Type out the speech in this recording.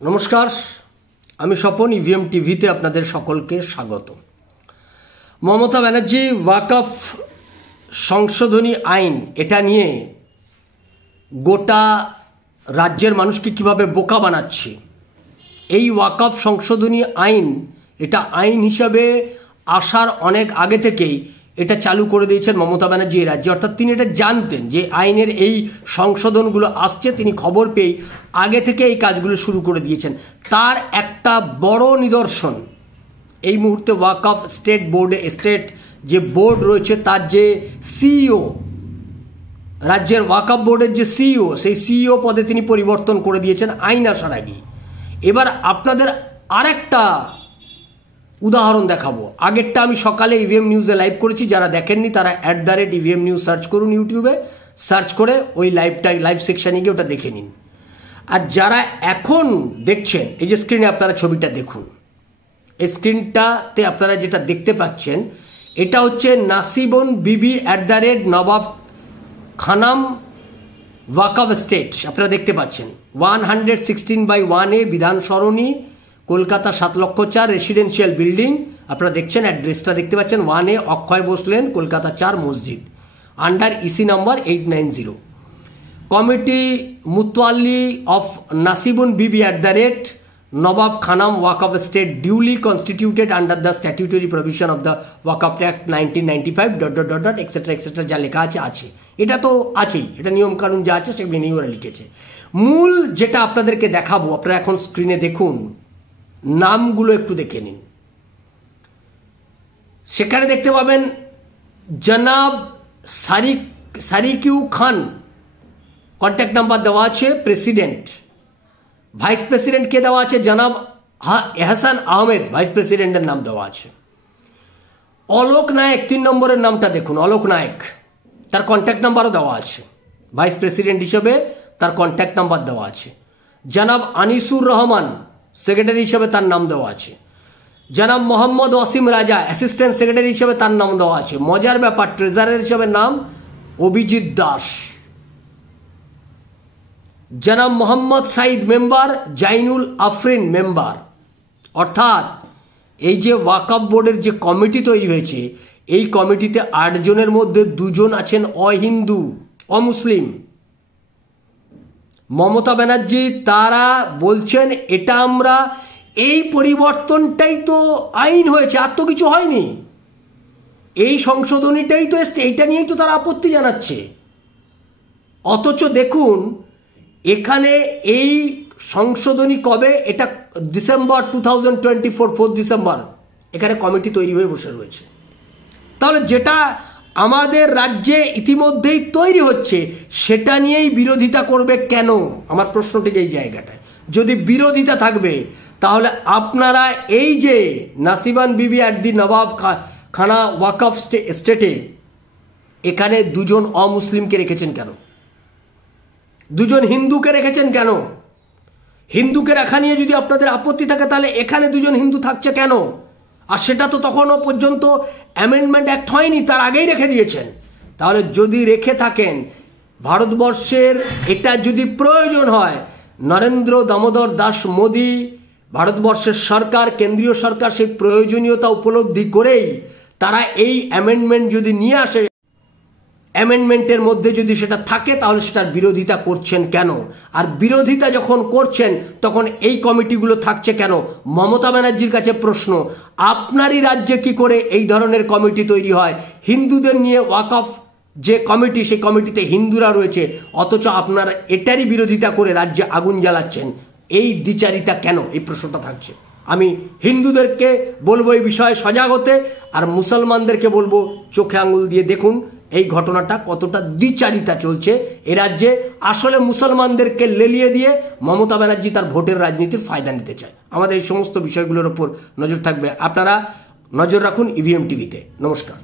নমস্কার, আমি স্বপন। ইভিএম টিভিতে আপনাদের সকলকে স্বাগত। মমতা ব্যানার্জি ওয়াকফ সংশোধনী আইন এটা নিয়ে গোটা রাজ্যের মানুষকে কিভাবে বোকা বানাচ্ছে। এই ওয়াকফ সংশোধনী আইন এটা আইন হিসাবে আসার অনেক আগে থেকেই এটা চালু করে দিয়েছেন মমতা ব্যানার্জি এই রাজ্যে। অর্থাৎ তিনি এটা জানতেন যে আইনের এই সংশোধনগুলো আসছে, তিনি খবর পেয়ে আগে থেকে এই কাজগুলো শুরু করে দিয়েছেন। তার একটা বড় নিদর্শন এই মুহূর্তে ওয়াকফ স্টেট যে বোর্ড রয়েছে তার যে সিইও, রাজ্যের ওয়াকফ বোর্ডের যে সিইও, সেই সিইও পদে তিনি পরিবর্তন করে দিয়েছেন আইন আসার আগে। এবার আপনাদের আরেকটা উদাহরণ দেখাবো। আগেরটা আমি সকালে ইভিএম নিউজে লাইভ করেছি, যারা দেখেননি তারা @ইভিএম নিউজ সার্চ করুন, ইউটিউবে সার্চ করে ওই লাইভ সেকশনে গিয়ে ওটা দেখে নিন। আর যারা এখন দেখছেন, এই যে স্ক্রিনে আপনারা ছবিটা দেখুন, এই স্ক্রিনটাতে আপনারা যেটা দেখতে পাচ্ছেন এটা হচ্ছে নাসিবন বিবি @নবাব খানাম ওয়াকফ স্টেট। আপনারা দেখতে পাচ্ছেন 116/1A বিধান সরণি, কলকাতা 7,04,000 রেসিডেন্সিয়াল বিল্ডিং। আপনারা দেখছেন অ্যাড্রেসটা দেখতে পাচ্ছেন, 1A অক্ষয় বোসলেন, কলকাতা 4 মসজিদ, আন্ডার ইসি নাম্বার 890। কমিটি মুতওয়াল্লি of Nasibun Bibi Nawab Khanam Waqf state duly constituted under the statutory provision of the Waqf act 1995 etcetera etcetera যা লেখা আছে এটা তো আছেই, এটা নিয়মকানুন যা আছে সে মেনেই ওরা লিখেছে। মূল যেটা আপনাদেরকে দেখাবো, আপনারা এখন স্ক্রিনে দেখুন, নামগুলো একটু দেখে নিন। সেখানে দেখতে পাবেন জনাব সারিকিউ খান, কন্ট্যাক্ট নাম্বার দেওয়া আছে, প্রেসিডেন্ট। ভাইস প্রেসিডেন্ট কে দেওয়া আছে? জনাব এহসান আহমেদ, ভাইস প্রেসিডেন্টের নাম দেওয়া আছে। অলোক নায়ক 3 নম্বরের নামটা দেখুন, অলোক নায়ক, তার কন্ট্যাক্ট নাম্বারও দেওয়া আছে। ভাইস প্রেসিডেন্ট হিসেবে তার কন্ট্যাক্ট নাম্বার দেওয়া আছে। জনাব আনিসুর রহমান, সেক্রেটারি হিসেবে তার নাম দেওয়া আছে। জনাব মোহাম্মদ ওয়াসিম রাজা, অ্যাসিস্ট্যান্ট সেক্রেটারি হিসেবে তার নাম দেওয়া আছে। মজার ব্যাপার, ট্রেজারার হিসেবে নাম অভিজিৎ দাস। জনাব মোহাম্মদ সাইদ মেম্বার, জাইনুল আফরিন মেম্বার। অর্থাৎ এই যে ওয়াকফ বোর্ডের যে কমিটি তৈরি হয়েছে, এই কমিটিতে 8 জনের মধ্যে 2 জন আছেন অহিন্দু, অমুসলিম। মমতা ব্যানার্জি তারা বলছেন এটা আমরা, এই পরিবর্তনটাই তো আইন হয়েছে, আর তো কিছু হয়নি, এই সংশোধনীটাই তো এসছে, এইটা নিয়েই তো তারা আপত্তি জানাচ্ছে। অথচ দেখুন এখানে এই সংশোধনী কবে, এটা ডিসেম্বর 2024, 4 ডিসেম্বর এখানে কমিটি তৈরি হয়ে বসে রয়েছে। তাহলে যেটা আমাদের রাজ্যে ইতিমধ্যেই তৈরি হচ্ছে সেটা নিয়েই বিরোধিতা করবে কেন? আমার প্রশ্ন ঠিক এই জায়গাটায়। যদি বিরোধিতা থাকবে তাহলে আপনারা এই যে নাসিবান বিবি নবাব খানা ওয়াকফ স্টেটে এখানে 2 জন অমুসলিমকে রেখেছেন কেন? 2 জন হিন্দুকে রেখেছেন কেন? হিন্দুকে রাখা নিয়ে যদি আপনাদের আপত্তি থাকে তাহলে এখানে 2 জন হিন্দু থাকছে কেন? আর সেটা তো তখনও পর্যন্ত অ্যামেন্ডমেন্ট অ্যাক্ট হয়নি, তার আগেই রেখে দিয়েছেন। তাহলে যদি রেখে থাকেন, ভারতবর্ষের এটা যদি প্রয়োজন হয়, নরেন্দ্র দামোদর দাস মোদী, ভারতবর্ষের সরকার, কেন্দ্রীয় সরকার সেই প্রয়োজনীয়তা উপলব্ধি করেই তারা এই অ্যামেন্ডমেন্ট যদি নিয়ে আসে, অ্যামেন্ডমেন্টের মধ্যে যদি সেটা থাকে তাহলে সেটার বিরোধিতা করছেন কেন? আর বিরোধিতা যখন করছেন তখন এই কমিটিগুলো থাকছে কেন? মমতা ব্যানার্জির কাছে প্রশ্ন, আপনারই রাজ্যে কি করে এই ধরনের কমিটি তৈরি হয়? হিন্দুদের নিয়ে ওয়াকফ যে কমিটি, সেই কমিটিতে হিন্দুরা রয়েছে, অথচ আপনারা এটারই বিরোধিতা করে রাজ্যে আগুন জ্বালাচ্ছেন। এই দ্বিচারিতা কেন? এই প্রশ্নটা থাকছে। আমি হিন্দুদেরকে বলবো এই বিষয়ে সজাগ হতে, আর মুসলমানদেরকে বলবো চোখে আঙুল দিয়ে দেখুন এই ঘটনাটা কতটা দ্বিচারিতা চলছে এ রাজ্যে। আসলে মুসলমানদেরকে লেলিয়ে দিয়ে মমতা ব্যানার্জি তার ভোটের রাজনীতির ফায়দা নিতে চায়। আমাদের এই সমস্ত বিষয়গুলোর উপর নজর থাকবে। আপনারা নজর রাখুন ইভিএম টিভিতে। নমস্কার।